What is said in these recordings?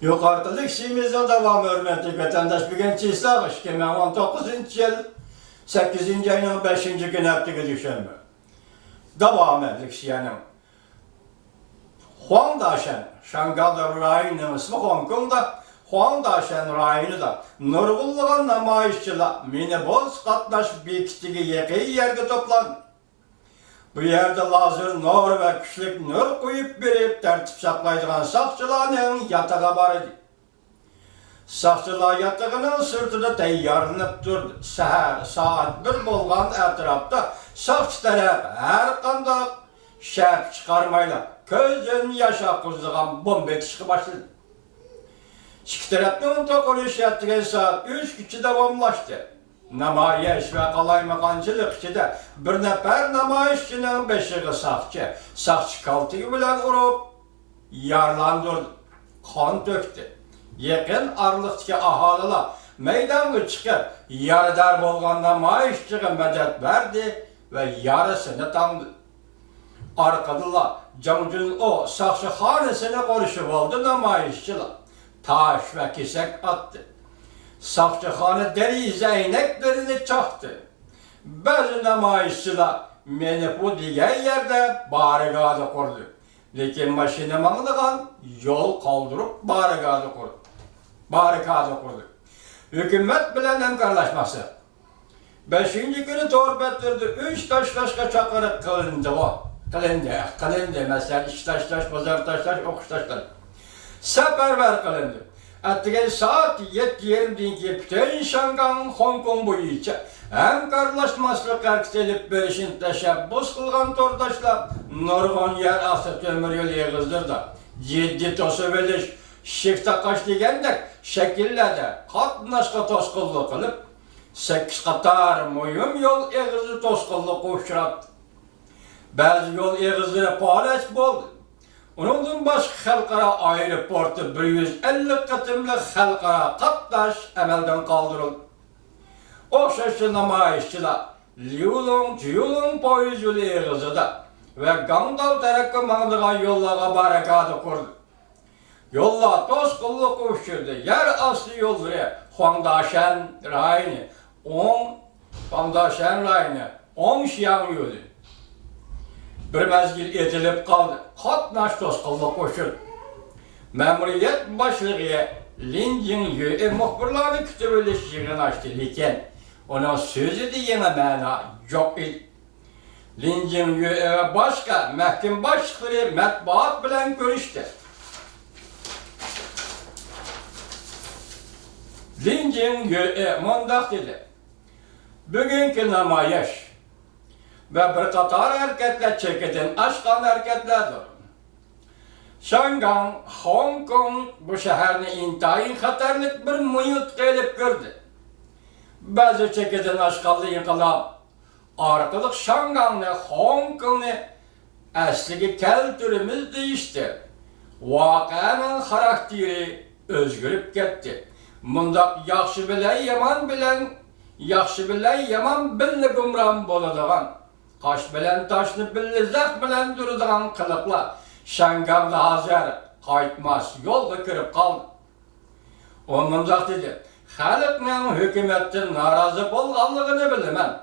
Yukarıda işimizin devamı hürmetli vatandaş bugün çizsek 2019 yıl 8. ayının 5. günü haftığı düşenme. Devam ettik yani. Huangdaşen, Şangay'da rayının ismi Hong Kong'da Huangdaşen rayını da nurgulluğun namayışçılar minibus katlaş bekittiği yakın yerge toplandı. Bu yerde lazır nur ve küçük nur koyup verip tertip saklaydıgan sakçılarının yatağı var idi. Sakçılar yatağının sırtında teyarlanıp durdu. Seher saat 1 bolgan etrafta sakçı taraf her kanda şerp çıkarmayla közün yaşa kuzduğun bomba çıkı başladı. İki taraftan tokuluş yattığı saat 3 kişi devamlaştı. Namayiş ve kalaymakançılık içinde bir nefer namayişçinin beşiği sakçı. Sakçı kaltığı bilen urup yarlandırdı. Kan döktü. Yakın arlıktaki ahaliler meydana çıkıp yaradar bolgan namayişçiye medet verdi ve yarısını tanıdı. Arkadalar camcının o sakçı hanesine konuşup oldu namayişçiler. Taş ve kesek attı. Sakçıxana deri zeyneklerini çaktı. Bazı namayışçılar meni bu diğer yerde barikadı kurdu. Lekin maşine mağlıgan yol kaldırıp barikadı kurdu. Hükümet bilen hemkarlaşması. 5. günü torbettirdi. 3 taşlaşka çakırık kılındı o. Kılındı mesela iç taşlaş, pazar taşlaş, okuş taşlaş. Seferber kılındı. Ettiğin saat 7:20'deki bütün Şangay, Hong Kong boyunca hemkarlaşmaslık erkselip verişin teşebbüs kılgan tordaşlar nurgun yer asıp ömür yolu yığızdır da ciddi tosu biliş şifta kaç degендek şekillerde katnaşka toskullu kılıp 8 katar mühim yol yığızı toskullu koşurat. Bazı yol yığızları paylaş boldu. Onundan başka halkara aeroportu 150 katımlı halkara katlaş emelden kaldırıldı. O şaşı namayışçılar Liulong poyuz yolu yığızıda ve Gangdal tarafı mağdığa yollara barikadı kurdu. Yollar toz kullu koşturdu. Yer aslı yolları Huangdaşen rayını, Huangdaşen rayını, Şiyang yolu. Bir mezgil edilip kaldı. Katnaş tosqulluq koşur. Memuriyet başlığı Lin Jingyue muhbirlarını kütüp öleş yığın açtı. Lekin onun sözü de yine mana yok idi. Lin Jingyue ve başka mahkem başlıkları matbuat bilen görüştü. Lin Jingyue mundaq dedi. Bugünkü namayış ve bir katar hareketler çekeden aşkan hareketlerdir. Şangay, Hong Kong bu şehrini intayin hatarlık bir mühit gelip gördü. Bazı çekeden aşkanlı yıkılan arkalık Şangay'la Hong Kong'u asli kültürümüz değişti. Vakanın karakteri özgürüp gitti. Mundaq yaxşı bilen yaman billi gumran boladigan. Kaş bilen taşını billi zah bilen duradigan kılıklar Şangay'da hazır qaytmaz yolga kirib kaldı. O mundaq dedi. Halkning hükümetten narazı bolganligini bilaman.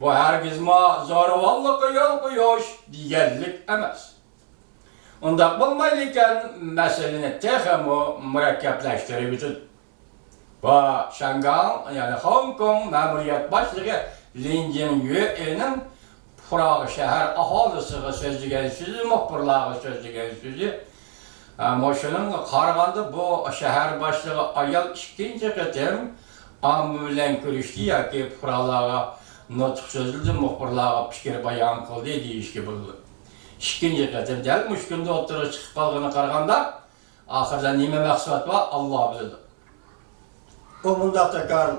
Bu hergizma zo'ravonlikqa yo'l qo'yish deganlik emas. Undaq bo'lmaydigan masalani texmo murakkablashtirish uchun va Şangay yani Hong Kong memuriyet başlığı Lin Jingyue'nin Purağı şehir ahalisiga so'zlagan so'zi, muhbirlarga so'zlagan so'zi. Moşunun qaraganda bu şehir başlığı ayol 2. qatim omma bilan ko'rishdi yoki puralarga nutq so'zladi, muhbirlarga fikr bayon qildi deyishga bo'ldi. 2. qatim dal mushkunda o'tirib chiqib qolgani qaraganda oxirida nima maqsad bor Alloh biladi. O mundaq tekrar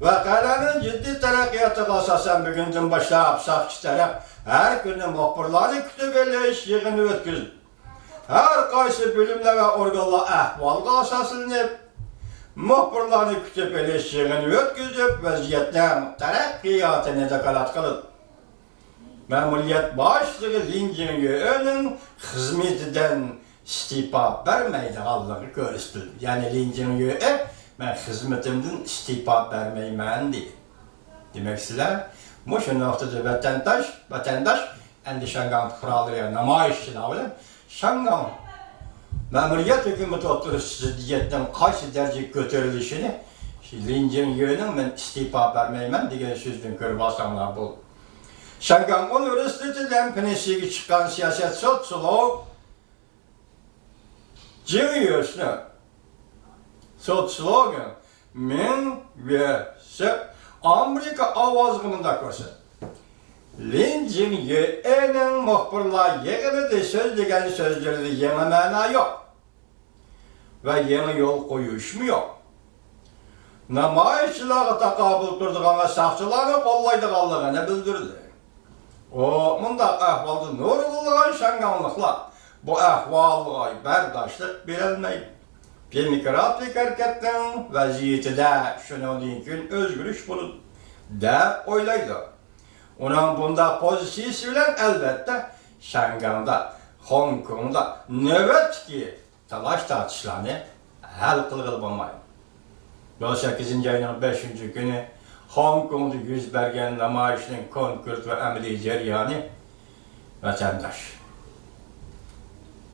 vakalarının ciddi terakkiyatı asasen bugünden başlayıp sakçı taraf her günü muhbirları kütübeleş yığını ötküzdü. Her kaysı bölümle ve organla ahvalga asaslanıp muhbirları kütübeleş yığını ötküzdüp vaziyetlerin terakkiyatını dekalat kıldı. Memuriyet başlığı Lin Jingyue'nin hizmetinden istifa vermeydiğanlığı gösterdi. Yani Lincin göğe ben hizmetimden istifa vermeymen diye. Demek sizler, bu şu noktada vatandaş, endi Şangan kuralları namayişçiler bilen, Şangan memuriyet hükümeti oturuş diyetten kaç derece götürülüşünü, Lincin yönün ben istifa vermeymen diye sözden görüp alsanlar bu. Şangan Üniversitesi'den penisiye çıkan siyaset sosyolog, Cihiyos'un sosyologun men ve Amerika avazgınında көрсет. Lincin yeğenin muhbirler yeğeni de söylediğin sözlerde yeni mana yok. Ve yeni yol koyuşmuyor. Namayişçileri takabül durduğuna sakçılarını kollaydıqanlığını bildirdi. O, mundaq ahvalda nurgulğan şanganlıqlar bu ahvallığa berdaşlık verilmeydi. Demokratik hareketin vaziyeti de şunun mümkün özgürlük bulur dep oylaydı. Onun bunda pozisiyası bilen elbette Şanganda, Hong Kong'da nöbet ki talaş tartışlarını hal kılgılı bulmaydı. 8. ayının 5. günü Hong Kong'da yüz bergen namayişinin konkret ve emeli ceryanı vatandaş